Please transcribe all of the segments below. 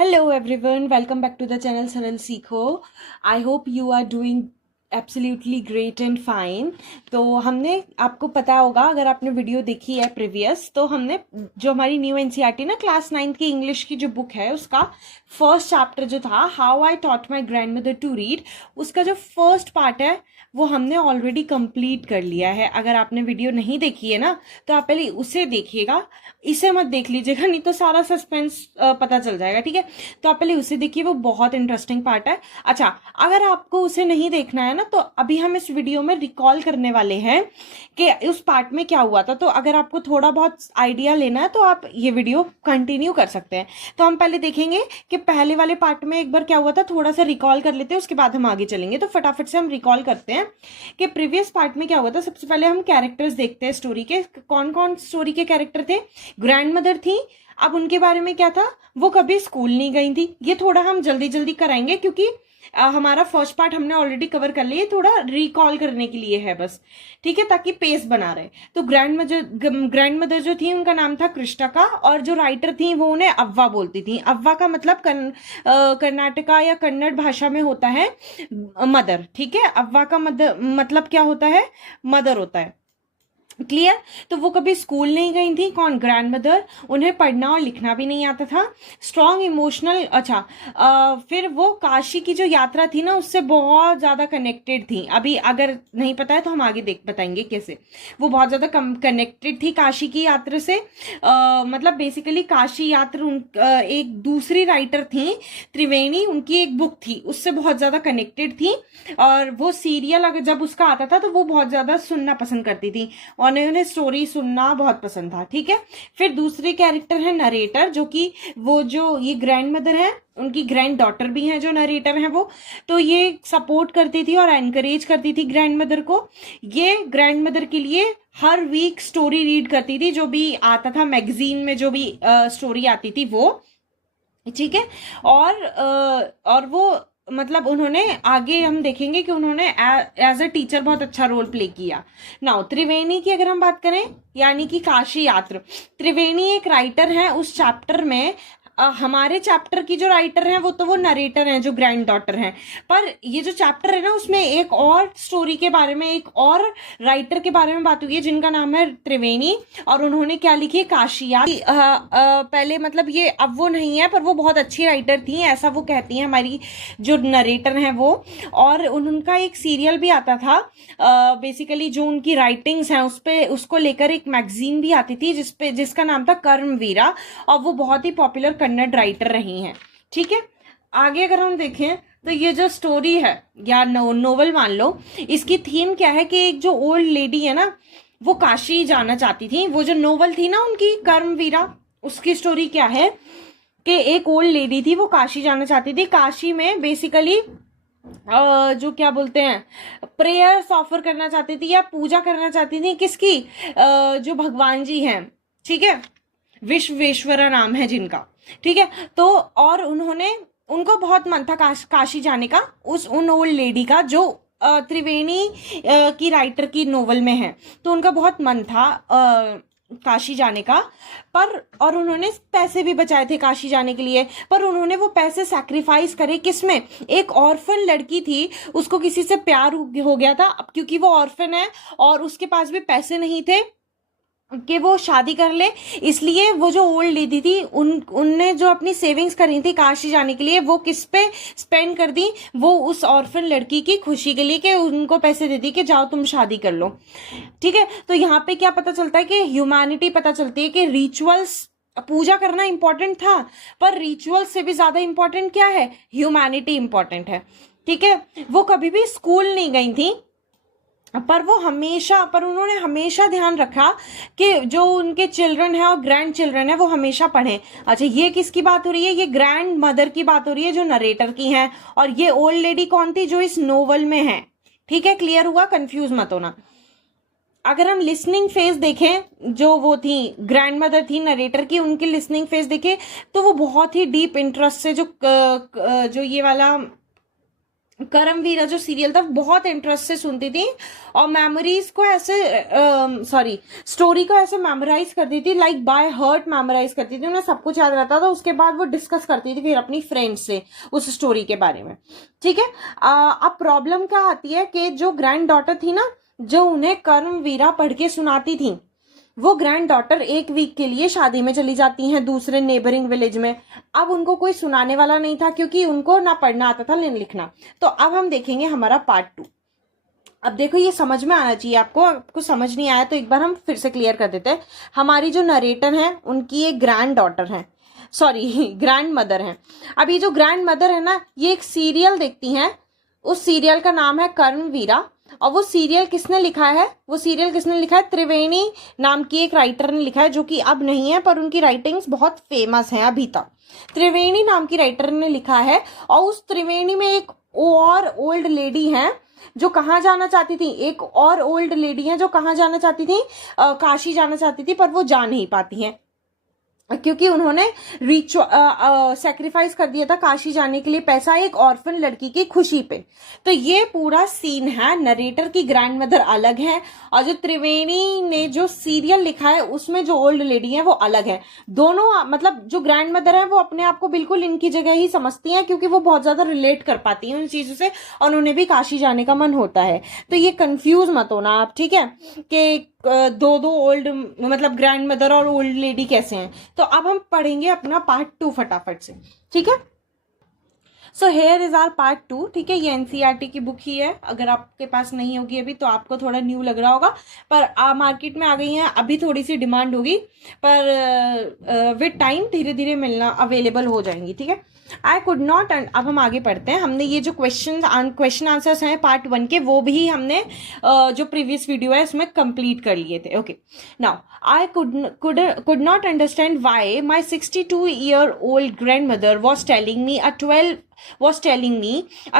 Hello everyone, welcome back to the channel सरल सीखो. I hope you are doing absolutely great and fine. तो हमने आपको पता होगा, अगर आपने वीडियो देखी है प्रीवियस, तो हमने जो हमारी न्यू एनसीईआरटी ना क्लास 9 की इंग्लिश की जो बुक है उसका फर्स्ट चैप्टर जो था how I taught my grandmother to read, उसका जो फर्स्ट पार्ट है वो हमने ऑलरेडी कंप्लीट कर लिया है. अगर आपने वीडियो नहीं देखी है ना तो आप पहले उसे देखिएगा, इसे मत देख लीजिएगा, नहीं तो सारा सस्पेंस पता चल जाएगा. ठीक है, तो आप पहले उसे देखिए, वो बहुत इंटरेस्टिंग पार्ट है. अच्छा, अगर आपको उसे नहीं देखना है ना तो अभी हम इस वीडियो में रिकॉल करने वाले हैं कि उस पार्ट में क्या हुआ था. तो अगर आपको थोड़ा बहुत आइडिया लेना है तो आप ये वीडियो कंटिन्यू कर सकते हैं. तो हम पहले देखेंगे कि पहले वाले पार्ट में एक बार क्या हुआ था, थोड़ा सा रिकॉल कर लेते हैं, उसके बाद हम आगे चलेंगे. तो फटाफट से हम रिकॉल करते हैं कि प्रीवियस पार्ट में क्या हुआ था. सबसे पहले हम कैरेक्टर्स देखते हैं स्टोरी के. कौन कौन स्टोरी के कैरेक्टर थे? ग्रैंड मदर थी. अब उनके बारे में क्या था, वो कभी स्कूल नहीं गई थी. ये थोड़ा हम जल्दी जल्दी कराएंगे क्योंकि हमारा फर्स्ट पार्ट हमने ऑलरेडी कवर कर लिया, थोड़ा रिकॉल करने के लिए है बस. ठीक है, ताकि पेस बना रहे. तो ग्रैंड मदर जो थी उनका नाम था कृष्णका, और जो राइटर थी वो उन्हें अव्वा बोलती थी. अव्वा का मतलब कर्नाटका या कन्नड़ भाषा में होता है मदर. ठीक है, अव्वा का मतलब क्या होता है? मदर होता है. क्लियर? तो वो कभी स्कूल नहीं गई थी. कौन? Grand mother. उन्हें पढ़ना और लिखना भी नहीं आता था. Strong emotional. अच्छा, फिर वो काशी की जो यात्रा थी ना उससे बहुत ज्यादा कनेक्टेड थी. अभी अगर नहीं पता है तो हम आगे बताएंगे कैसे. वो बहुत ज्यादा कनेक्टेड थी काशी की यात्रा से. मतलब बेसिकली काशी यात्रा एक दूसरी राइटर थी त्रिवेणी, उनकी एक बुक थी, उससे बहुत ज्यादा कनेक्टेड थी. और वो सीरियल अगर जब उसका आता था तो वो बहुत ज्यादा सुनना पसंद करती थी, और उन्हें स्टोरी सुनना बहुत पसंद था. ठीक है, फिर दूसरे कैरेक्टर है नरेटर, जो कि वो जो ये ग्रैंड मदर है उनकी ग्रैंड डॉटर भी है जो नरेटर है वो. तो ये सपोर्ट करती थी और एनकरेज करती थी ग्रैंड मदर को. ये ग्रैंड मदर के लिए हर वीक स्टोरी रीड करती थी, जो भी आता था मैगजीन में, जो भी स्टोरी आती थी वो. ठीक है, और वो मतलब उन्होंने आगे हम देखेंगे कि उन्होंने एज अ टीचर बहुत अच्छा रोल प्ले किया. नाउ त्रिवेणी की अगर हम बात करें, यानी कि काशी यात्रा, त्रिवेणी एक राइटर है उस चैप्टर में. हमारे चैप्टर की जो राइटर हैं वो नरेटर हैं जो ग्रैंड डॉटर हैं. पर ये जो चैप्टर है ना उसमें एक और स्टोरी के बारे में, एक और राइटर के बारे में बात हुई है जिनका नाम है त्रिवेणी, और उन्होंने क्या लिखी है? काशिया. पहले मतलब ये अब वो नहीं है, पर वो बहुत अच्छी राइटर थी, ऐसा वो कहती हैं हमारी जो नरेटर हैं वो. और उनका एक सीरियल भी आता था. बेसिकली जो उनकी राइटिंग्स हैं उसको लेकर एक मैगजीन भी आती थी जिसका नाम था कर्मवीरा, और वो बहुत ही पॉपुलर कन्नड़ राइटर रही हैं. ठीक है, आगे अगर हम देखें तो ये जो स्टोरी है या नोवेल मान लो, इसकी थीम क्या है कि एक जो ओल्ड लेडी है ना वो काशी जाना चाहती थी. वो जो नोवेल थी ना उनकी कर्मवीरा, उसकी स्टोरी क्या है कि एक ओल्ड लेडी थी, वो काशी जाना चाहती थी. काशी में बेसिकली जो क्या बोलते हैं, प्रेयर्स ऑफर करना चाहती थी या पूजा करना चाहती थी. किसकी? जो भगवान जी हैं. ठीक है, विश्वेश्वरा नाम है जिनका. ठीक है, तो और उनको बहुत मन था काशी जाने का, उन ओल्ड लेडी का जो त्रिवेणी की राइटर की नोवेल में है. तो उनका बहुत मन था काशी जाने का, और उन्होंने पैसे भी बचाए थे काशी जाने के लिए. पर उन्होंने वो पैसे सैक्रिफाइस करे किसमें? एक ऑर्फन लड़की थी, उसको किसी से प्यार हो गया था. अब क्योंकि वो ऑर्फन है और उसके पास भी पैसे नहीं थे कि वो शादी कर ले, इसलिए वो जो ओल्ड लेडी थी उनने जो अपनी सेविंग्स करी थी काशी जाने के लिए वो किस पे स्पेंड कर दी? वो उस ऑर्फन लड़की की खुशी के लिए, कि उनको पैसे दे दी कि जाओ तुम शादी कर लो. ठीक है, तो यहाँ पे क्या पता चलता है कि ह्यूमैनिटी पता चलती है कि रिचुअल्स, पूजा करना इंपॉर्टेंट था पर रिचुअल्स से भी ज्यादा इंपॉर्टेंट क्या है? ह्यूमैनिटी इंपॉर्टेंट है. ठीक है, वो कभी भी स्कूल नहीं गई थी, पर उन्होंने हमेशा ध्यान रखा कि जो उनके चिल्ड्रन है और ग्रैंड चिल्ड्रन है वो हमेशा पढ़ें. अच्छा, ये किसकी बात हो रही है? ये ग्रैंड मदर की बात हो रही है जो नरेटर की हैं. और ये ओल्ड लेडी कौन थी? जो इस नोवेल में है. ठीक है, क्लियर हुआ? कंफ्यूज मत होना. अगर हम लिसनिंग फेज देखें, जो वो थी ग्रैंड मदर थी नरेटर की, उनकी लिसनिंग फेज देखें तो वो बहुत ही डीप इंटरेस्ट से जो ये वाला करमवीरा जो सीरियल था बहुत इंटरेस्ट से सुनती थी और मेमोरीज को ऐसे सॉरी स्टोरी को ऐसे मेमोराइज करती थी, लाइक बाय हर्ट मेमोराइज करती थी, उन्हें सब कुछ याद रहता था। उसके बाद वो डिस्कस करती थी फिर अपनी फ्रेंड से उस स्टोरी के बारे में। ठीक है, अब प्रॉब्लम क्या आती है कि जो ग्रैंड डॉटर थी ना, जो उन्हें कर्मवीरा पढ़ के सुनाती थी, वो ग्रैंड डॉटर एक वीक के लिए शादी में चली जाती हैं दूसरे नेबरिंग विलेज में। अब उनको कोई सुनाने वाला नहीं था क्योंकि उनको ना पढ़ना आता था ना लिखना। तो अब हम देखेंगे हमारा पार्ट 2। अब देखो ये समझ में आना चाहिए आपको, आपको समझ नहीं आया तो एक बार हम फिर से क्लियर कर देते हैं। हमारी जो नरेटर है उनकी एक ग्रैंड डॉटर है, सॉरी ग्रैंड मदर है। अब ये जो ग्रैंड मदर है ना, ये एक सीरियल देखती हैं, उस सीरियल का नाम है कर्मवीरा। और वो सीरियल किसने लिखा है, वो सीरियल किसने लिखा है, त्रिवेणी नाम की एक राइटर ने लिखा है, जो कि अब नहीं है पर उनकी राइटिंग्स बहुत फेमस हैं अभी तक। त्रिवेणी नाम की राइटर ने लिखा है। और उस त्रिवेणी में एक और ओल्ड लेडी है जो कहाँ जाना चाहती थी, एक और ओल्ड लेडी है जो कहाँ जाना चाहती थी, काशी जाना चाहती थी, पर वो जा नहीं पाती हैं क्योंकि उन्होंने सेक्रीफाइस कर दिया था काशी जाने के लिए पैसा एक ऑर्फन लड़की की खुशी पे। तो ये पूरा सीन है, नरेटर की ग्रैंड मदर अलग है और जो त्रिवेणी ने जो सीरियल लिखा है उसमें जो ओल्ड लेडी है वो अलग है। दोनों मतलब जो ग्रैंड मदर है वो अपने आप को बिल्कुल इनकी जगह ही समझती हैं क्योंकि वो बहुत ज्यादा रिलेट कर पाती हैं उन चीजों से और उन्हें भी काशी जाने का मन होता है। तो ये कंफ्यूज मत होना आप, ठीक है, कि दो दो ओल्ड मतलब ग्रैंड मदर और ओल्ड लेडी कैसे हैं। तो अब हम पढ़ेंगे अपना पार्ट 2 फटाफट से, ठीक है। So here is our part 2, ठीक है। ये एनसीईआरटी की बुक ही है, अगर आपके पास नहीं होगी अभी तो आपको थोड़ा न्यू लग रहा होगा, पर मार्केट में आ गई है, अभी थोड़ी सी डिमांड होगी, पर विद टाइम धीरे धीरे मिलना अवेलेबल हो जाएंगी, ठीक है। आई कुड नॉट, अब हम आगे पढ़ते हैं। हमने ये जो क्वेश्चन आंसर्स हैं पार्ट 1 के, वो भी हमने जो प्रीवियस वीडियो है उसमें कंप्लीट कर लिए थे। Okay, now I could not understand why my 62-year-old grandmother was telling me a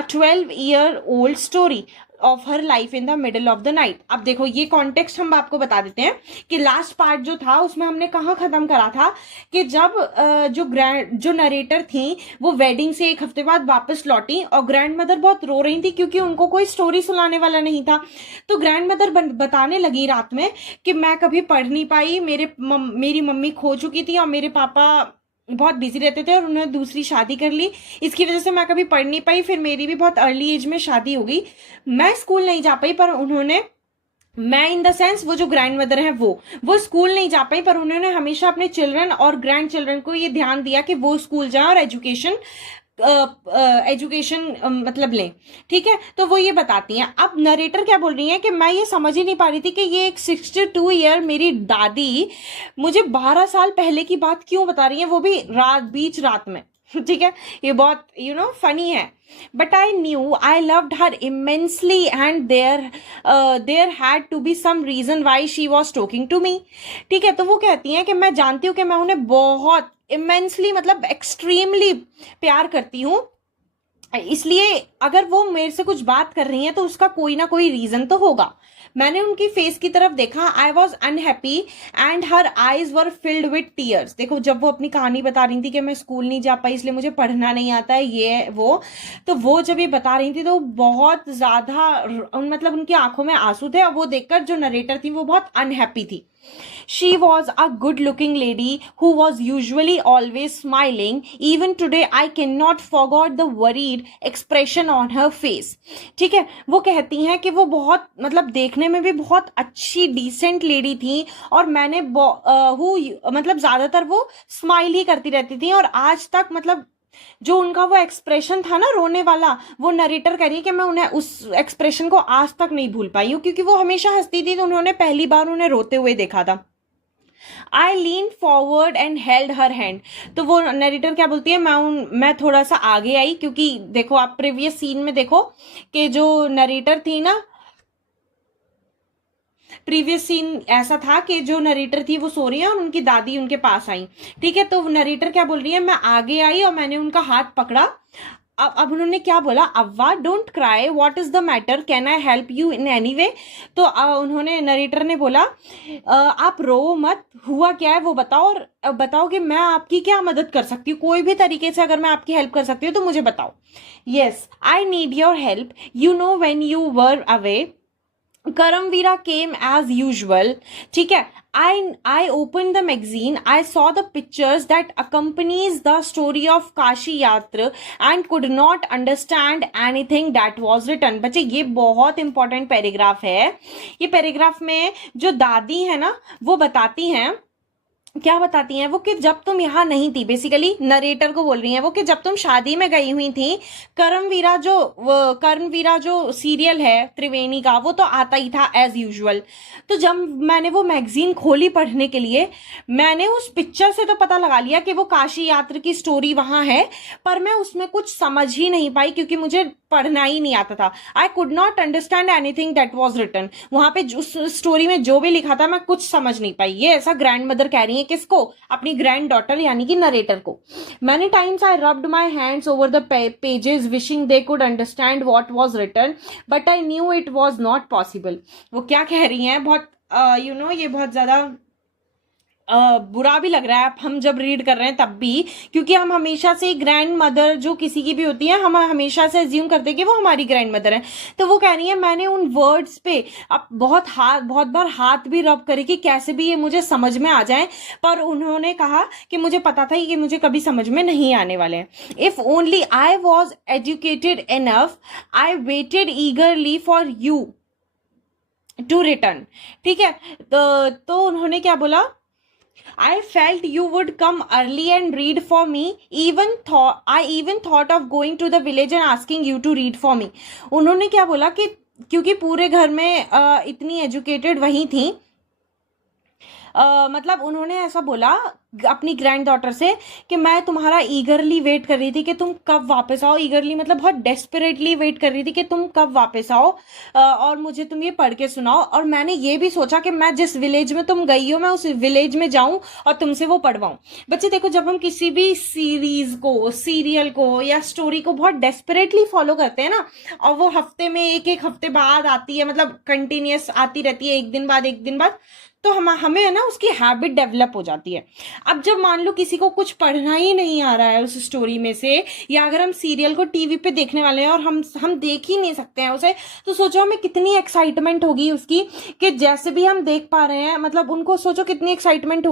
12-year-old story of her life in the middle of the night। अब देखो ये कॉन्टेक्स्ट हम आपको बता देते हैं कि लास्ट पार्ट जो था उसमें हमने कहाँ खत्म करा था कि जब जो नरेटर थी वो वेडिंग से एक हफ्ते बाद वापस लौटी और ग्रैंड मदर बहुत रो रही थी क्योंकि उनको कोई स्टोरी सुनाने वाला नहीं था। तो ग्रैंड मदर बताने लगी रात में कि मैं कभी पढ़ नहीं पाई, मेरी मम्मी खो चुकी थी और मेरे पापा बहुत बिजी रहते थे और उन्होंने दूसरी शादी कर ली, इसकी वजह से मैं कभी पढ़ नहीं पाई। फिर मेरी भी बहुत अर्ली एज में शादी हो गई, मैं स्कूल नहीं जा पाई, पर उन्होंने, मैं इन द सेंस वो जो ग्रैंड मदर है वो स्कूल नहीं जा पाई, पर उन्होंने हमेशा अपने चिल्ड्रन और ग्रैंड चिल्ड्रन को ये ध्यान दिया कि वो स्कूल जाएं और एजुकेशन मतलब लें, ठीक है। तो वो ये बताती हैं। अब नरेटर क्या बोल रही है कि मैं ये समझ ही नहीं पा रही थी कि ये एक 62 ईयर मेरी दादी मुझे 12 साल पहले की बात क्यों बता रही है, वो भी बीच रात में, ठीक है। ये बहुत फनी है। But I knew I loved her immensely and there had to be some reason why she was talking to me, ठीक है। तो वो कहती हैं कि मैं जानती हूँ कि मैं उन्हें बहुत इमेंसली मतलब एक्सट्रीमली प्यार करती हूँ, इसलिए अगर वो मेरे से कुछ बात कर रही हैं तो उसका कोई ना कोई रीजन तो होगा। मैंने उनकी फेस की तरफ देखा, I was unhappy and her eyes were filled with tears. देखो जब वो अपनी कहानी बता रही थी कि मैं स्कूल नहीं जा पाई इसलिए मुझे पढ़ना नहीं आता है ये वो, तो वो जब ये बता रही थी तो बहुत ज्यादा मतलब उनकी आंखों में आंसू थे और वो देखकर जो नरेटर थी वो बहुत अनहैप्पी थी। She was a good-looking lady who was usually always smiling. Even today, I cannot forget the worried expression on her face. ठीक है, वो कहती हैं कि वो बहुत मतलब देखने में भी बहुत अच्छी डिसेंट लेडी थी और मैंने मतलब ज्यादातर वो स्माइल ही करती रहती थी और आज तक मतलब जो उनका वो एक्सप्रेशन था ना रोने वाला, वो नरेटर कह रही है कि मैं उन्हें उस एक्सप्रेशन को आज तक नहीं भूल पाई हूँ क्योंकि वो हमेशा हंसती थी, तो उन्होंने पहली बार उन्हें रोते हुए देखा था। I lean forward and held her hand. तो वो नरेटर क्या बोलती है, मैं थोड़ा सा आगे आई क्योंकि देखो आप प्रीवियस सीन में देखो कि जो नरेटर थी ना, प्रीवियस सीन ऐसा था कि जो नरेटर थी वो सो रही है और उनकी दादी उनके पास आई, ठीक है। तो नरेटर क्या बोल रही है, मैं आगे आई और मैंने उनका हाथ पकड़ा अब उन्होंने क्या बोला, अव्वा don't cry, what is the matter, can I help you in any way. तो उन्होंने, नरेटर ने बोला, आप रो मत, हुआ क्या है वो बताओ, और बताओ कि मैं आपकी क्या मदद कर सकती हूँ, कोई भी तरीके से अगर मैं आपकी हेल्प कर सकती हूँ तो मुझे बताओ। Yes I need your help, you know when you were away Karamveera came as usual. ठीक है, I opened the magazine. I saw the pictures that accompanies the story of Kashi Yatra and could not understand anything that was written. बच्चे ये बहुत important paragraph है। ये paragraph में जो दादी है ना, वो बताती हैं, क्या बताती हैं वो, कि जब तुम यहाँ नहीं थी, बेसिकली नरेटर को बोल रही हैं वो, कि जब तुम शादी में गई हुई थी, कर्मवीरा जो सीरियल है त्रिवेणी का, वो तो आता ही था एज यूजुअल। तो जब मैंने वो मैगजीन खोली पढ़ने के लिए, मैंने उस पिक्चर से तो पता लगा लिया कि वो काशी यात्रा की स्टोरी वहां है, पर मैं उसमें कुछ समझ ही नहीं पाई क्योंकि मुझे पढ़ना ही नहीं आता था। I could not understand anything that was written. वहां पे उस स्टोरी में जो भी लिखा था मैं कुछ समझ नहीं पाई। ये ऐसा ग्रैंड मदर कह रही है किसको, अपनी ग्रैंड डॉटर यानी कि नरेटर को। Many times I rubbed my hands over the pages wishing they could understand what was written but I knew it was not possible. वो क्या कह रही हैं, बहुत ये बहुत ज्यादा बुरा भी लग रहा है हम जब रीड कर रहे हैं तब भी, क्योंकि हम हमेशा से ग्रैंड मदर जो किसी की भी होती है, हम हमेशा से अज्यूम करते हैं कि वो हमारी ग्रैंड मदर है। तो वो कह रही है मैंने उन वर्ड्स पे अब बहुत बार हाथ भी रब करे कि कैसे भी ये मुझे समझ में आ जाए, पर उन्होंने कहा कि मुझे पता था कि मुझे कभी समझ में नहीं आने वाले हैं। If only I was educated enough I waited eagerly for you to return. ठीक है, तो उन्होंने क्या बोला, I felt you would come early and read for me. I even thought of going to the village and asking you to read for me. उन्होंने क्या बोला कि क्योंकि पूरे घर में इतनी एजुकेटेड वही थी, मतलब उन्होंने ऐसा बोला अपनी ग्रैंड डॉटर से कि मैं तुम्हारा ईगरली वेट कर रही थी कि तुम कब वापस आओ। ईगरली मतलब बहुत डेस्परेटली वेट कर रही थी कि तुम कब वापस आओ और मुझे तुम ये पढ़ के सुनाओ। और मैंने ये भी सोचा कि मैं जिस विलेज में तुम गई हो मैं उस विलेज में जाऊं और तुमसे वो पढ़वाऊं। बच्चे देखो, जब हम किसी भी सीरीज को, सीरियल को या स्टोरी को बहुत डेस्परेटली फॉलो करते हैं ना, और वो हफ्ते में एक हफ्ते बाद आती है, मतलब कंटिन्यूस आती रहती है, एक दिन बाद, तो हमें है ना उसकी हैबिट डेवलप हो जाती है। अब जब मान लो किसी को कुछ पढ़ना ही नहीं आ रहा है उस स्टोरी में से, या अगर हम सीरियल को टीवी पे देखने वाले हैं और हम देख ही नहीं सकते हैं उसे, तो सोचो हमें कितनी एक्साइटमेंट होगी उसकी, कि जैसे भी हम देख पा रहे हैं, मतलब उनको सोचो कितनी एक्साइटमेंट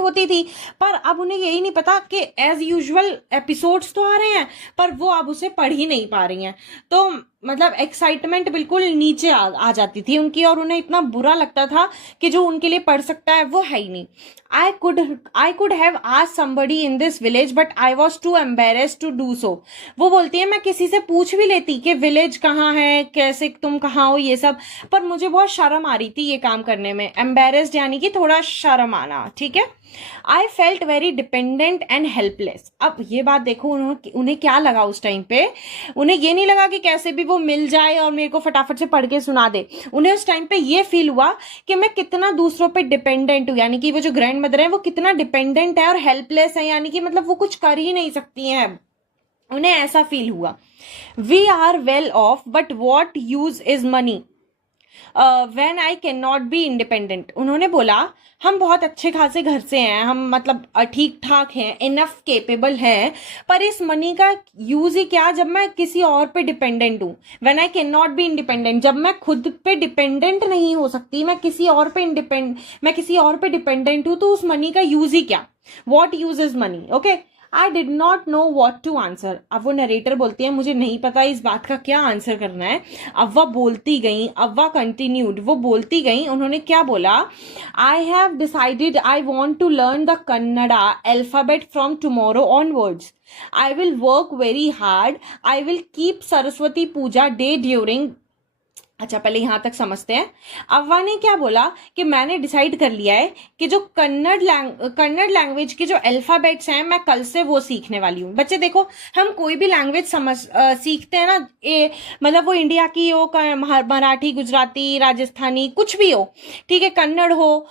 होती थी। पर अब उन्हें यही नहीं पता कि एज यूजुअल एपिसोड्स तो आ रहे हैं, पर वो अब उसे पढ़ ही नहीं पा रही हैं। तो मतलब एक्साइटमेंट बिल्कुल नीचे आ जाती थी उनकी, और उन्हें इतना बुरा लगता था कि जो उनके लिए पढ़ सकता है वो है ही नहीं। I could have asked somebody in this village but I was too embarrassed to do so. वो बोलती है मैं किसी से पूछ भी लेती कि विलेज कहाँ है, कैसे, तुम कहाँ हो, ये सब, पर मुझे बहुत शर्म आ रही थी ये काम करने में। एम्बेरेस्ड यानी कि थोड़ा शर्म आना, ठीक है। I felt very dependent and helpless. अब ये बात देखो, उन्हें क्या लगा उस टाइम पे, उन्हें ये नहीं लगा कि कैसे भी वो मिल जाए और मेरे को फटाफट से पढ़ के सुना दे। उन्हें उस टाइम पे ये फील हुआ कि मैं कितना दूसरों पे डिपेंडेंट हूँ, यानी कि वो जो ग्रैंड मदर है वो कितना डिपेंडेंट है और हेल्पलेस है, यानी कि मतलब वो कुछ कर ही नहीं सकती हैं। उन्हें ऐसा फील हुआ। We are well off but what use is money when I can not be independent. उन्होंने बोला हम बहुत अच्छे खासे घर से हैं, हम मतलब ठीक ठाक हैं, इनफ केपेबल हैं, पर इस मनी का यूज ही क्या जब मैं किसी और पे डिपेंडेंट हूँ। When I can not be independent, जब मैं खुद पे डिपेंडेंट नहीं हो सकती, मैं किसी और पे डिपेंडेंट हूँ, तो उस मनी का यूज ही क्या। What use is money, okay. I did not know what to answer. अब वो नरेटर बोलती है मुझे नहीं पता इस बात का क्या आंसर करना है। अव्वा बोलती गई, अव्वा कंटिन्यूड, वो बोलती गई। उन्होंने क्या बोला, I have decided I want to learn the Kannada alphabet from tomorrow onwards. I will work very hard. I will keep Saraswati Puja day during अच्छा, पहले यहाँ तक समझते हैं। अव्वा ने क्या बोला कि मैंने डिसाइड कर लिया है कि जो कन्नड़ लैंग्वेज के जो अल्फाबेट्स हैं मैं कल से वो सीखने वाली हूँ। बच्चे देखो, हम कोई भी लैंग्वेज सीखते हैं ना, मतलब वो इंडिया की हो, मराठी, गुजराती, राजस्थानी, कुछ भी हो, ठीक है, कन्नड़ हो,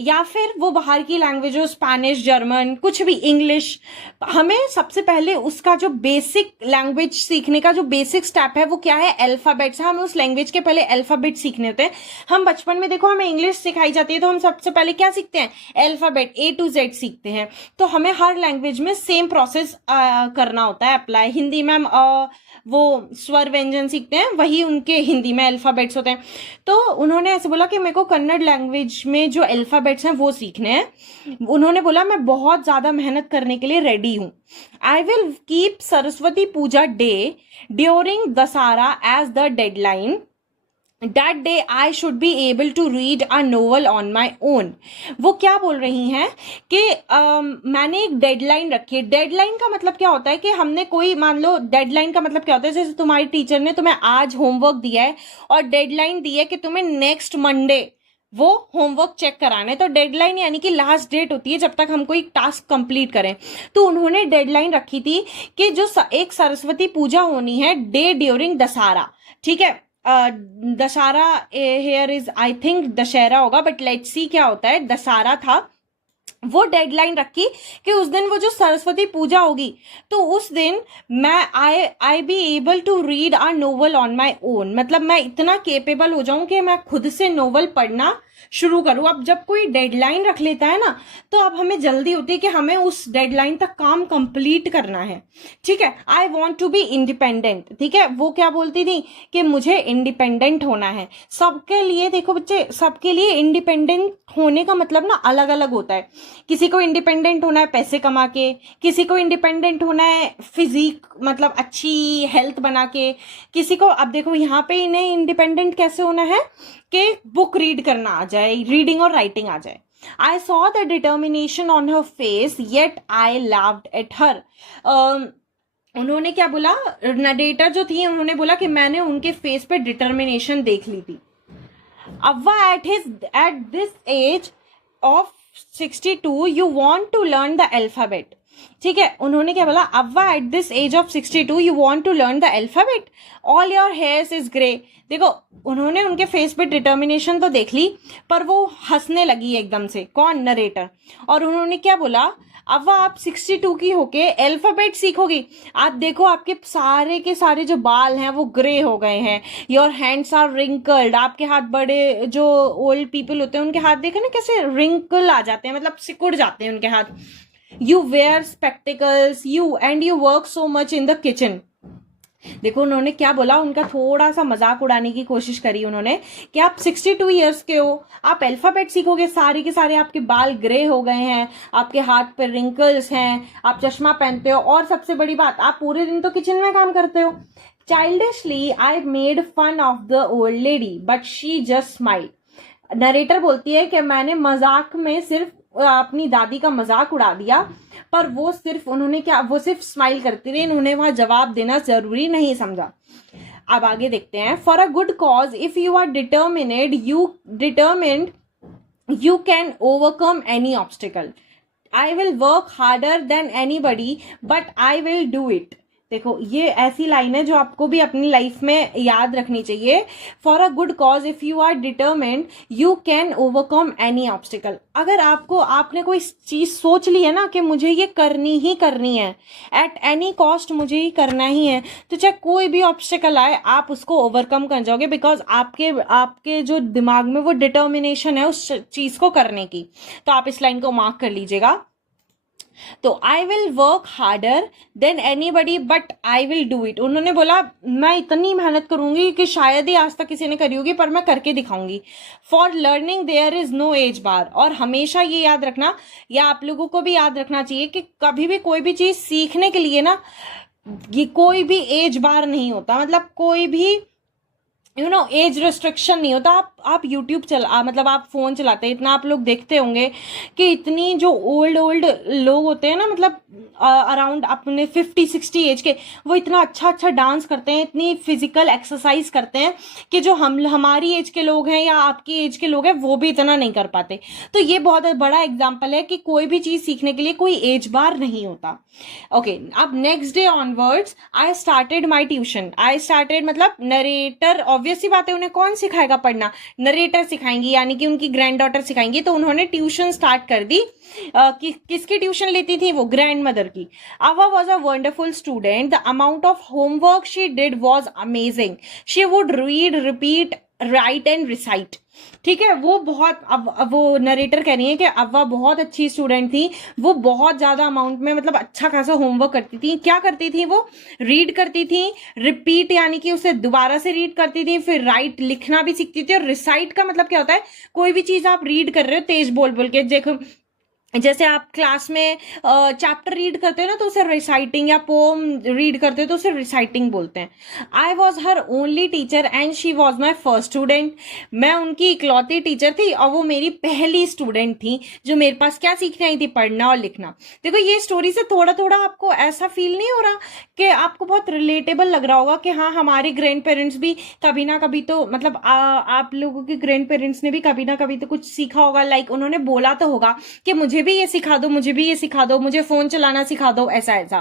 या फिर वो बाहर की लैंग्वेज हो, स्पेनिश, जर्मन, कुछ भी, इंग्लिश, हमें सबसे पहले उसका जो बेसिक लैंग्वेज सीखने का जो बेसिक स्टेप है वो क्या है? अल्फाबेट्स है। हमें उस लैंग्वेज के पहले अल्फाबेट सीखने होते हैं। हम बचपन में देखो, हमें इंग्लिश सिखाई जाती है तो हम सबसे पहले क्या सीखते हैं? अल्फाबेट A to Z सीखते हैं। तो हमें हर लैंग्वेज में सेम प्रोसेस करना होता है अप्लाई। हिंदी में हम वो स्वर व्यंजन सीखते हैं, वही उनके हिंदी में अल्फाबेट्स होते हैं। तो उन्होंने ऐसे बोला कि मेरे को कन्नड़ लैंग्वेज में जो अल्फाबेट्स हैं वो सीखने हैं। उन्होंने बोला मैं बहुत ज्यादा मेहनत करने के लिए रेडी हूं। I will keep Saraswati Puja day during Dussehra as the deadline. That day I should be able to read a novel on my own। वो क्या बोल रही हैं कि मैंने एक डेडलाइन रखी है। डेडलाइन का मतलब क्या होता है कि हमने कोई, मान लो डेडलाइन का मतलब क्या होता है, जैसे तुम्हारी टीचर ने तुम्हें आज होमवर्क दिया है और डेडलाइन दी है कि तुम्हें नेक्स्ट मंडे वो होमवर्क चेक कराना है। तो डेडलाइन यानी कि लास्ट डेट होती है जब तक हम कोई टास्क कंप्लीट करें। तो उन्होंने डेडलाइन रखी थी कि जो एक सरस्वती पूजा होनी है डे ड्यूरिंग दशहरा, ठीक है, Dussehra here is, I think Dussehra होगा, बट लेट्स सी क्या होता है। दशहरा था, वो डेडलाइन रखी कि उस दिन वो जो सरस्वती पूजा होगी तो उस दिन मैं I be able to read a novel on my own. मतलब मैं इतना केपेबल हो जाऊं कि मैं खुद से नोवेल पढ़ना शुरू करूं। अब जब कोई डेडलाइन रख लेता है ना, तो अब हमें जल्दी होती है कि हमें उस डेडलाइन तक काम कंप्लीट करना है, ठीक है। I want to be independent, ठीक है। वो क्या बोलती थी कि मुझे इंडिपेंडेंट होना है। सबके लिए देखो बच्चे, सबके लिए इंडिपेंडेंट होने का मतलब ना अलग अलग होता है। किसी को इंडिपेंडेंट होना है पैसे कमा के, किसी को इंडिपेंडेंट होना है फिजिक, मतलब अच्छी हेल्थ बना के, किसी को, अब देखो यहाँ पे इन्हें इंडिपेंडेंट कैसे होना है कि बुक रीड करना आ जाए, रीडिंग और राइटिंग आ जाए। I saw the determination on her face yet I लाव्ड at her. उन्होंने क्या बोला, नरेटर जो थी उन्होंने बोला कि मैंने उनके फेस पे डिटर्मिनेशन देख ली थी। अव्वा at this age of 62 you want to learn the alphabet, ठीक है। उन्होंने क्या बोला, अव्वा at this age of 62 you want to learn the alphabet, all your hairs is grey। देखो, उन्होंने उनके फेस पे डिटर्मिनेशन तो देख ली, पर वो हंसने लगी एकदम से। कौन? नरेटर। और उन्होंने क्या बोला, अव्वा आप 62 की होके अल्फाबेट सीखोगी। आप देखो आपके सारे के सारे जो बाल हैं वो ग्रे हो गए हैं। Your hands are wrinkled. आपके हाथ, बड़े जो ओल्ड पीपल होते हैं उनके हाथ देखे ना कैसे रिंकल आ जाते हैं, मतलब सिकुड़ जाते हैं उनके हाथ। You wear spectacles you and you work so much in the kitchen. देखो उन्होंने क्या बोला, उनका थोड़ा सा मजाक उड़ाने की कोशिश करी उन्होंने कि आप 62 ईयर्स के हो, आप अल्फाबेट सीखोगे, सारे के सारे आपके बाल ग्रे हो गए हैं, आपके हाथ पे रिंकल्स हैं, आप चश्मा पहनते हो, और सबसे बड़ी बात, आप पूरे दिन तो किचन में काम करते हो। Childishly I made fun of the old lady but she just smile. नरेटर बोलती है कि मैंने मजाक में सिर्फ अपनी दादी का मजाक उड़ा दिया, पर वो सिर्फ, उन्होंने क्या, वो सिर्फ स्माइल करती रही, उन्होंने वहां जवाब देना जरूरी नहीं समझा। अब आगे देखते हैं। For a good cause if you are determined you can overcome any obstacle. I will work harder than anybody but I will do it. देखो ये ऐसी लाइन है जो आपको भी अपनी लाइफ में याद रखनी चाहिए। For a good cause if you are determined you can overcome any obstacle. अगर आपने कोई चीज सोच ली है ना कि मुझे ये करनी ही करनी है, एट एनी कॉस्ट मुझे ही करना ही है, तो चाहे कोई भी ऑब्स्टिकल आए आप उसको ओवरकम कर जाओगे, बिकॉज आपके जो दिमाग में वो डिटर्मिनेशन है उस चीज को करने की। तो आप इस लाइन को मार्क कर लीजिएगा। तो आई will work harder than anybody but I will do it. उन्होंने बोला मैं इतनी मेहनत करूंगी कि शायद ही आज तक किसी ने करी होगी, पर मैं करके दिखाऊंगी। For learning there is no age bar. और हमेशा ये याद रखना, या आप लोगों को भी याद रखना चाहिए कि कभी भी कोई भी चीज सीखने के लिए ना, ये कोई भी एज बार नहीं होता। मतलब कोई भी एज रिस्ट्रिक्शन नहीं होता। आप यूट्यूब मतलब आप फोन चलाते हैं, इतना आप लोग देखते होंगे कि इतनी जो ओल्ड लोग होते हैं ना, मतलब अराउंड अपने 50-60 एज के, वो इतना अच्छा अच्छा डांस करते हैं, इतनी फिजिकल एक्सरसाइज करते हैं कि जो हम हमारी एज के लोग हैं या आपकी एज के लोग हैं वो भी इतना नहीं कर पाते। तो ये बहुत बड़ा एग्जाम्पल है कि कोई भी चीज सीखने के लिए कोई एज बार नहीं होता। ओके, अब next day onwards I started my tuition. I started मतलब नरेटर, ऑब्वियस सी बात है, उन्हें कौन सिखाएगा पढ़ना, नरेटर सिखाएंगी, यानी कि उनकी ग्रैंड डॉटर सिखाएंगी। तो उन्होंने ट्यूशन स्टार्ट कर दी। किसकी ट्यूशन लेती थी वो? ग्रैंड मदर की। Ava was a wonderful student. The amount of homework she did was amazing. She would read, repeat, write and recite. ठीक है, वो बहुत, अब वो नरेटर कह रही है कि अव्वा बहुत अच्छी स्टूडेंट थी, वो बहुत ज्यादा अमाउंट में मतलब अच्छा खासा होमवर्क करती थी। क्या करती थी वो? रीड करती थी, रिपीट यानी कि उसे दोबारा से रीड करती थी, फिर राइट लिखना भी सीखती थी। और रिसाइट का मतलब क्या होता है? कोई भी चीज आप रीड कर रहे हो तेज बोल बोल के, देखो जैसे आप क्लास में चैप्टर रीड करते हो ना तो उसे रिसाइटिंग, या पोम रीड करते हो तो उसे रिसाइटिंग बोलते हैं। I was her only teacher and she was my first student. मैं उनकी इकलौती टीचर थी और वो मेरी पहली स्टूडेंट थी जो मेरे पास क्या सीखने आई थी? पढ़ना और लिखना। देखो ये स्टोरी से थोड़ा थोड़ा आपको ऐसा फील नहीं हो रहा कि आपको बहुत रिलेटेबल लग रहा होगा कि हाँ हमारे ग्रैंड पेरेंट्स भी कभी ना कभी तो मतलब आप लोगों के ग्रैंड पेरेंट्स ने भी कभी ना कभी तो कुछ सीखा होगा। लाइक उन्होंने बोला तो होगा कि मुझे भी ये सिखा दो, मुझे भी ये सिखा दो, मुझे फोन चलाना सिखा दो, ऐसा ऐसा।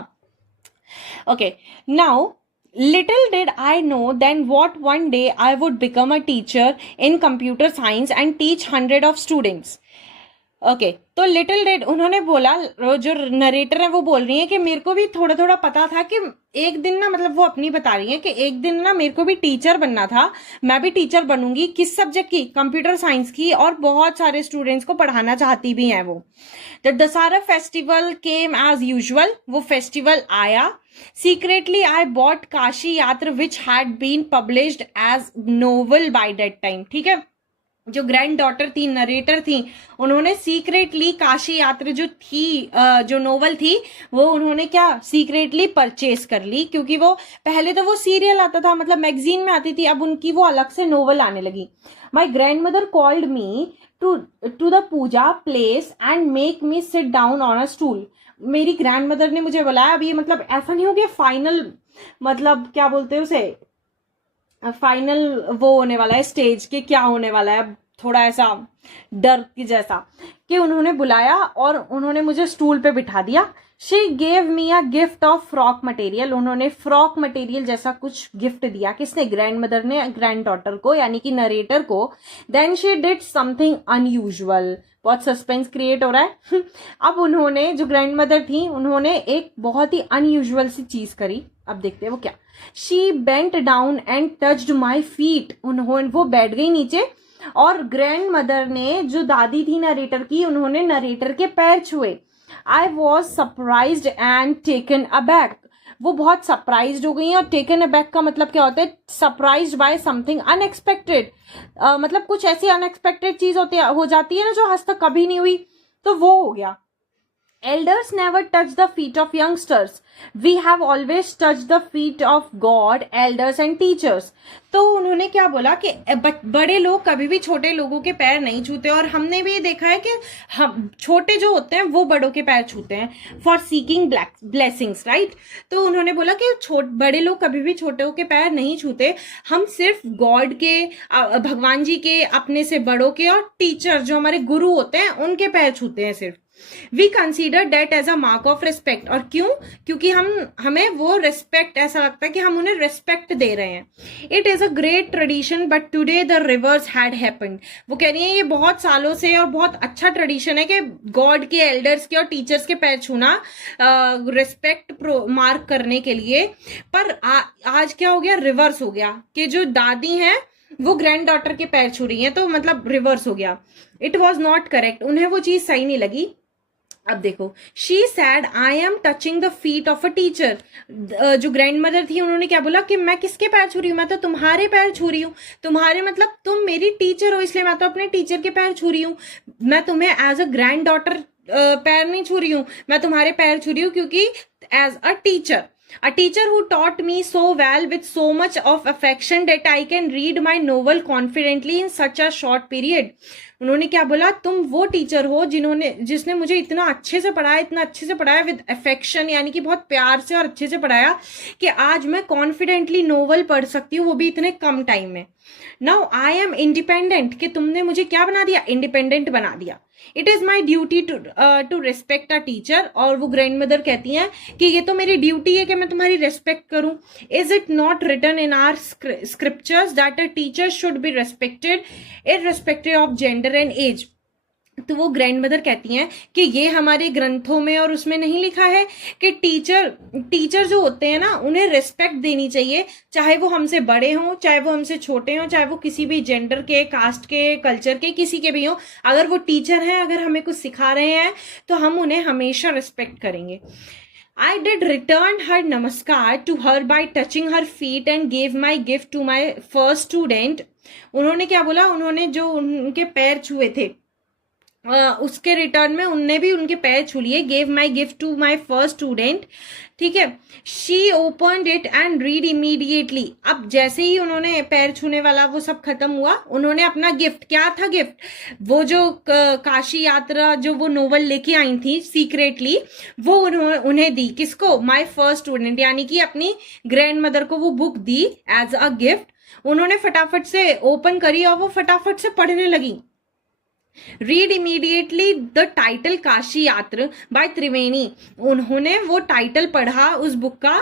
Okay, now little did I know then what one day I would become a teacher in computer science and teach 100 of students. Okay, तो लिटिल डेड उन्होंने बोला, जो नरेटर है वो बोल रही है कि मेरे को भी थोड़ा थोड़ा पता था कि एक दिन ना, मतलब वो अपनी बता रही है कि एक दिन ना मेरे को भी टीचर बनना था, मैं भी टीचर बनूंगी। किस सब्जेक्ट की? कंप्यूटर साइंस की, और बहुत सारे स्टूडेंट्स को पढ़ाना चाहती भी हैं वो। The Dussehra festival came as usual, वो फेस्टिवल आया। Secretly I bought Kashi Yatra which had been published as novel by that time. ठीक है, जो ग्रैंड डॉटर थी, नरेटर थी, उन्होंने सीक्रेटली काशी यात्रा जो थी, जो नोवेल थी, वो उन्होंने क्या सीक्रेटली परचेज कर ली। क्योंकि वो पहले तो वो सीरियल आता था, मतलब मैगजीन में आती थी, अब उनकी वो अलग से नोवेल आने लगी। My grandmother called me to the puja place and make me sit down on a stool. मेरी ग्रैंड मदर ने मुझे बुलाया। अब ये मतलब ऐसा नहीं हो गया फाइनल, मतलब क्या बोलते हैं उसे, फाइनल वो होने वाला है स्टेज के, क्या होने वाला है, थोड़ा ऐसा डर की जैसा, कि उन्होंने बुलाया और उन्होंने मुझे स्टूल पे बिठा दिया। She gave me a gift of frock material. उन्होंने फ्रॉक मटेरियल जैसा कुछ गिफ्ट दिया। किसने? ग्रैंड मदर ने ग्रैंड डॉटर को, यानी कि नरेटर को। Then she did something unusual. बहुत सस्पेंस क्रिएट हो रहा है। अब उन्होंने, जो ग्रैंड मदर थी, उन्होंने एक बहुत ही अनयूजुअल सी चीज करी। अब देखते हैं वो क्या। She bent down and touched my feet. उन्होंने, वो बैठ गई नीचे और ग्रैंड मदर ने, जो दादी थी नरेटर की, उन्होंने नरेटर के पैर छुए। I was surprised and taken aback. वो बहुत सरप्राइज्ड हो गई हैं। और टेकन अबैक का मतलब क्या होता है? Surprised bye something unexpected. मतलब कुछ ऐसी अनएक्सपेक्टेड चीज हो जाती है ना जो आज तक कभी नहीं हुई, तो वो हो गया। Elders never touch the feet of youngsters. We have always touched the feet of God, elders and teachers. तो उन्होंने क्या बोला कि बड़े लोग कभी भी छोटे लोगों के पैर नहीं छूते, और हमने भी देखा है कि हम छोटे जो होते हैं वो बड़ों के पैर छूते हैं फॉर सीकिंग ब्लेसिंग्स, राइट। तो उन्होंने बोला कि बड़े लोग कभी भी छोटों के पैर नहीं छूते, हम सिर्फ गॉड के, भगवान जी के, अपने से बड़ों के, और टीचर जो हमारे गुरु होते हैं उनके पैर छूते हैं सिर्फ। We consider that as a mark of respect. और क्यों? क्योंकि हमें वो रिस्पेक्ट, ऐसा लगता है कि हम उन्हें रिस्पेक्ट दे रहे हैं। It is a great tradition but today the reverse had happened. वो कह रही है ये बहुत सालों से और बहुत अच्छा ट्रेडिशन है कि गॉड के, एल्डर्स के और टीचर्स के पैर छूना रिस्पेक्ट मार्क करने के लिए। पर आज क्या हो गया? रिवर्स हो गया कि जो दादी हैं वो ग्रैंड डॉटर के पैर छू रही हैं, तो मतलब रिवर्स हो गया। It was not correct. उन्हें वो चीज सही नहीं लगी। अब देखो, she said I am touching the feet of a teacher. जो ग्रैंड मदर थी उन्होंने क्या बोला कि मैं किसके पैर छू रही हूँ? मैं तो तुम्हारे पैर छू रही हूँ। तुम्हारे मतलब तुम मेरी टीचर हो, इसलिए मैं तो अपने टीचर के पैर छू रही हूँ। मैं तुम्हें एज अ ग्रैंड डॉटर पैर नहीं छू रही हूँ, मैं तुम्हारे पैर छू रही हूँ क्योंकि as a teacher. A teacher who taught me so well with so much of affection that I can read my novel confidently in such a short period. उन्होंने क्या बोला, तुम वो टीचर हो जिसने मुझे इतना अच्छे से पढ़ाया विद अफेक्शन, यानी कि बहुत प्यार से और अच्छे से पढ़ाया कि आज मैं कॉन्फिडेंटली नोवेल पढ़ सकती हूँ, वो भी इतने कम टाइम में. नाउ आई एम इंडिपेंडेंट, कि तुमने मुझे क्या बना दिया, इंडिपेंडेंट बना दिया. It is my duty to respect a teacher. और वो ग्रैंड मदर कहती हैं कि ये तो मेरी ड्यूटी है कि मैं तुम्हारी रिस्पेक्ट करूं. Is it not written in our scriptures that a teacher should be respected irrespective of gender and age. तो वो ग्रैंड मदर कहती हैं कि ये हमारे ग्रंथों में और उसमें नहीं लिखा है कि टीचर जो होते हैं ना, उन्हें रिस्पेक्ट देनी चाहिए, चाहे वो हमसे बड़े हों, चाहे वो हमसे छोटे हों, चाहे वो किसी भी जेंडर के, कास्ट के, कल्चर के, किसी के भी हों. अगर वो टीचर हैं, अगर हमें कुछ सिखा रहे हैं, तो हम उन्हें हमेशा रिस्पेक्ट करेंगे. I did return her namaskar to her by touching her feet and gave my gift to my first student. उन्होंने क्या बोला, उन्होंने जो उनके पैर छुए थे उसके रिटर्न में उनने भी उनके पैर छू लिए. Gave my gift to my first student. ठीक है. She opened it and read immediately. अब जैसे ही उन्होंने पैर छूने वाला वो सब खत्म हुआ, उन्होंने अपना गिफ्ट, क्या था गिफ्ट, वो जो काशी यात्रा जो वो नोवेल लेके आई थी सीक्रेटली, वो उन्हें दी. किसको, माई फर्स्ट स्टूडेंट, यानी कि अपनी ग्रैंड मदर को वो बुक दी एज अ गिफ्ट. उन्होंने फटाफट से ओपन करी और वो फटाफट से पढ़ने लगी. Read immediately the title Kashi Yatra by त्रिवेणी. उन्होंने वो टाइटल पढ़ा उस बुक का,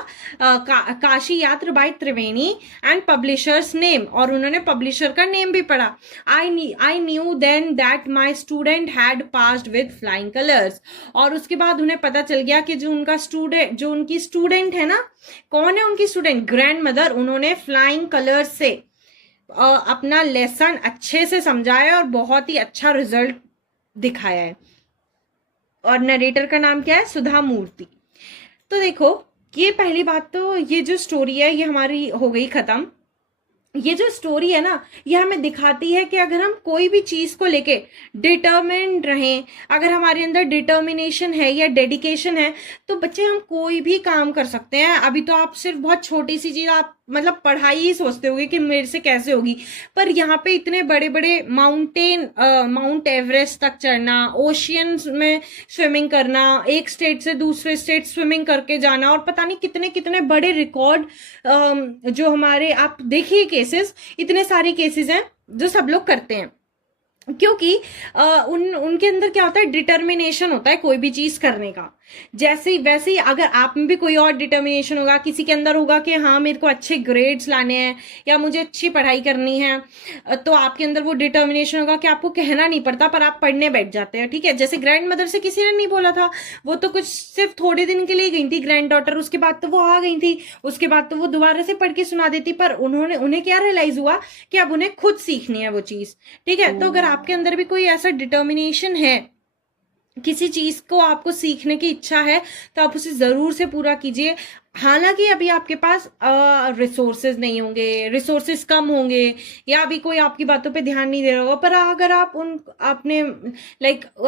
Kashi Yatra by Triveni, and publisher's name, और उन्होंने पब्लिशर का नेम भी पढ़ा. I knew then that my student had passed with flying colours. और उसके बाद उन्हें पता चल गया कि जो उनकी स्टूडेंट है ना, कौन है उनकी स्टूडेंट, ग्रैंड मदर, उन्होंने फ्लाइंग कलर्स से अपना लेसन अच्छे से समझाया और बहुत ही अच्छा रिजल्ट दिखाया है. और नरेटर का नाम क्या है, सुधा मूर्ति. तो देखो, ये पहली बात, तो ये जो स्टोरी है ये हमारी हो गई खत्म. ये जो स्टोरी है ना, ये हमें दिखाती है कि अगर हम कोई भी चीज को लेके डिटर्मिन्ड रहें, अगर हमारे अंदर डिटर्मिनेशन है या डेडिकेशन है, तो बच्चे हम कोई भी काम कर सकते हैं. अभी तो आप सिर्फ बहुत छोटी सी चीज, आप मतलब पढ़ाई ही सोचते होगे कि मेरे से कैसे होगी, पर यहाँ पे इतने बड़े बड़े माउंट एवरेस्ट तक चढ़ना, ओशियन में स्विमिंग करना, एक स्टेट से दूसरे स्टेट स्विमिंग करके जाना, और पता नहीं कितने कितने बड़े रिकॉर्ड, जो हमारे, आप देखिए केसेस, इतने सारे केसेस हैं जो सब लोग करते हैं, क्योंकि उनके अंदर क्या होता है, डिटर्मिनेशन होता है कोई भी चीज करने का. वैसे ही अगर आप में भी कोई और डिटर्मिनेशन होगा, किसी के अंदर होगा कि हाँ मेरे को अच्छे ग्रेड्स लाने हैं या मुझे अच्छी पढ़ाई करनी है, तो आपके अंदर वो डिटर्मिनेशन होगा कि आपको कहना नहीं पड़ता पर आप पढ़ने बैठ जाते हैं. ठीक है. जैसे ग्रैंड मदर से किसी ने नहीं बोला था, वो तो कुछ सिर्फ थोड़े दिन के लिए गई थी ग्रैंड डॉटर, उसके बाद तो वो आ गई थी, उसके बाद तो वो दोबारा से पढ़ के सुना देती, पर उन्हें क्या रियलाइज हुआ कि अब उन्हें खुद सीखनी है वो चीज. ठीक है. तो अगर आपके अंदर भी कोई ऐसा डिटर्मिनेशन है, किसी चीज को आपको सीखने की इच्छा है, तो आप उसे जरूर से पूरा कीजिए. हालांकि अभी आपके पास रिसोर्सेज नहीं होंगे, रिसोर्सेज कम होंगे, या अभी कोई आपकी बातों पे ध्यान नहीं दे रहा होगा, पर अगर आप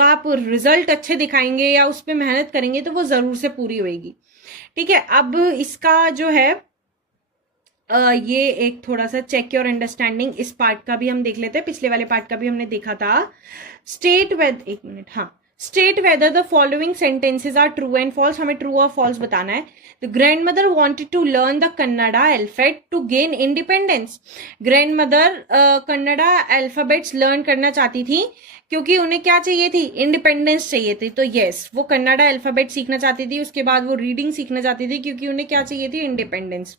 आप रिजल्ट अच्छे दिखाएंगे या उस पर मेहनत करेंगे, तो वो जरूर से पूरी होगी. ठीक है. अब इसका जो है ये एक थोड़ा सा चेक योर अंडरस्टैंडिंग, इस पार्ट का भी हम देख लेते हैं. पिछले वाले पार्ट का भी हमने देखा था. State whether the following sentences are true and false. हमें ट्रू और फॉल्स बताना है. The grandmother wanted to learn the Kannada alphabet to gain independence. Grandmother Kannada alphabets learn करना चाहती थी क्योंकि उन्हें क्या चाहिए थी, इंडिपेंडेंस चाहिए थी. तो यस, वो कन्नड़ा अल्फाबेट सीखना चाहती थी, उसके बाद वो रीडिंग सीखना चाहती थी, क्योंकि उन्हें क्या चाहिए थी, independence.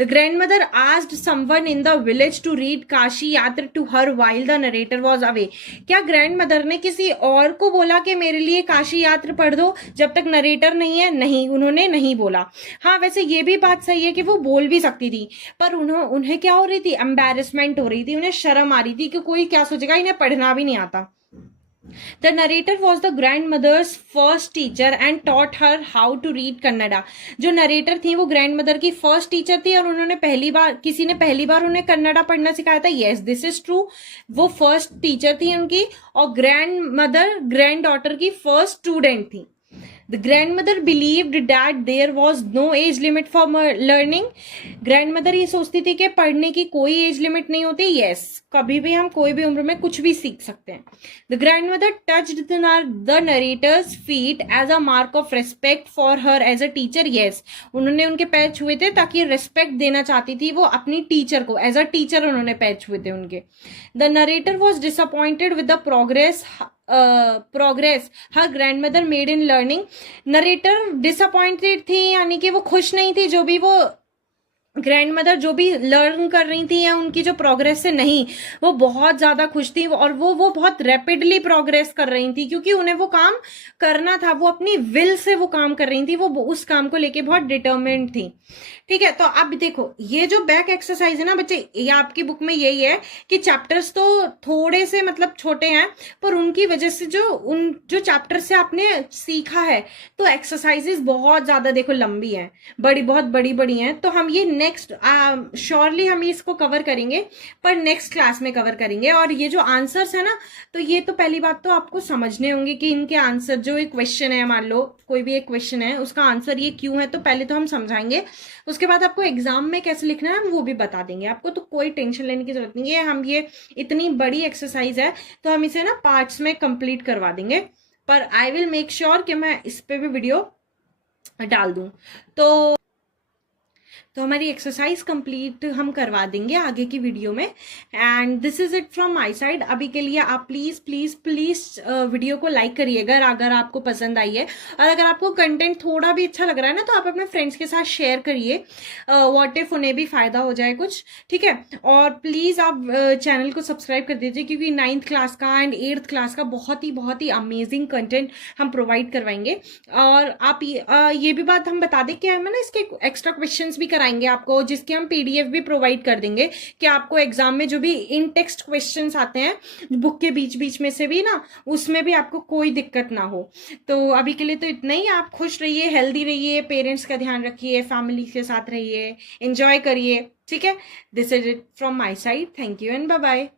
The grandmother asked someone in the village to read Kashi Yatra to her while the narrator was away. क्या ग्रैंडमदर ने किसी और को बोला कि मेरे लिए काशी यात्रा पढ़ दो जब तक नरेटर नहीं है? नहीं, उन्होंने नहीं बोला. हाँ, वैसे ये भी बात सही है कि वो बोल भी सकती थी, पर उन्हें क्या हो रही थी, एम्बेरसमेंट हो रही थी, उन्हें शर्म आ रही थी कि कोई क्या सोचेगा, इन्हें पढ़ना भी नहीं आता. The narrator was the grandmother's first teacher and taught her how to read Kannada. जो नरेटर थी वो ग्रैंडमदर की फर्स्ट टीचर थी और उन्होंने किसी ने पहली बार उन्हें कन्नड़ा पढ़ना सिखाया था. Yes, this is true. वो फर्स्ट टीचर थी उनकी, और ग्रैंडमदर ग्रैंड डॉटर की फर्स्ट स्टूडेंट थी. The grandmother believed that there was no age limit for learning. Grandmother ये सोचती थी कि पढ़ने की कोई एज लिमिट नहीं होती। यस, कभी भी हम कोई भी उम्र में कुछ भी सीख सकते हैं। The grandmother touched the narrator's feet as a mark of respect for her as a teacher. Yes, उन्होंने उनके पैर छुए थे ताकि रेस्पेक्ट देना चाहती थी वो अपनी टीचर को, एज अ टीचर उन्होंने पैर छुए थे उनके। The narrator was disappointed with the progress her grand mother made in learning. Narrator disappointed थी, यानी कि वो खुश नहीं थी, जो भी वो ग्रैंड मदर जो भी लर्न कर रही थी या उनकी जो प्रोग्रेस से नहीं, वो बहुत ज्यादा खुश थी और वो बहुत रैपिडली प्रोग्रेस कर रही थी, क्योंकि उन्हें वो काम करना था, वो अपनी विल से वो काम कर रही थी, वो उस काम को लेके बहुत डिटर्मिन्ड थी। ठीक है, तो अब देखो ये जो बैक एक्सरसाइज है ना बच्चे, ये आपकी बुक में यही है कि चैप्टर्स तो थोड़े से मतलब छोटे हैं, पर उनकी वजह से जो चैप्टर से आपने सीखा है, तो एक्सरसाइजेस बहुत ज्यादा देखो लंबी हैं, बहुत बड़ी बड़ी हैं। तो हम ये नेक्स्ट श्योरली हम इसको कवर करेंगे, पर नेक्स्ट क्लास में कवर करेंगे। और ये जो आंसर्स है ना, तो ये तो पहली बात तो आपको समझने होंगे कि इनके आंसर, जो एक क्वेश्चन है, मान लो कोई भी एक क्वेश्चन है, उसका आंसर ये क्यों है, तो पहले तो हम समझाएंगे, उसके बाद आपको एग्जाम में कैसे लिखना है वो भी बता देंगे आपको। तो कोई टेंशन लेने की जरूरत नहीं है। हम ये इतनी बड़ी एक्सरसाइज है तो हम इसे ना पार्ट्स में कंप्लीट करवा देंगे, पर आई विल मेक श्योर कि मैं इस पे भी वीडियो डाल दूं। तो हमारी एक्सरसाइज कंप्लीट हम करवा देंगे आगे की वीडियो में। And this is it from my side. अभी के लिए आप प्लीज प्लीज प्लीज वीडियो को लाइक करिएगा अगर आपको पसंद आई है, और अगर आपको कंटेंट थोड़ा भी अच्छा लग रहा है ना, तो आप अपने फ्रेंड्स के साथ शेयर करिए, व्हाट इफ उन्हें भी फायदा हो जाए कुछ। ठीक है, और प्लीज आप चैनल को सब्सक्राइब कर दीजिए, क्योंकि 9th क्लास का एंड 8th क्लास का बहुत ही अमेजिंग कंटेंट हम प्रोवाइड करवाएंगे। और आप ये भी बात हम बता दें कि हम ना इसके एक्स्ट्रा क्वेश्चंस भी कराएंगे आपको, जिसके हम पीडीएफ भी प्रोवाइड कर देंगे, कि आपको एग्जाम में जो भी इन टेक्स्ट क्वेश्चंस आते हैं बुक के बीच बीच में से भी ना, उसमें भी आपको कोई दिक्कत ना हो। तो अभी के लिए तो इतना ही। आप खुश रहिए, हेल्दी रहिए, पेरेंट्स का ध्यान रखिए, फैमिली के साथ रहिए, एंजॉय करिए। ठीक है, this is it from my side. Thank you and bye bye.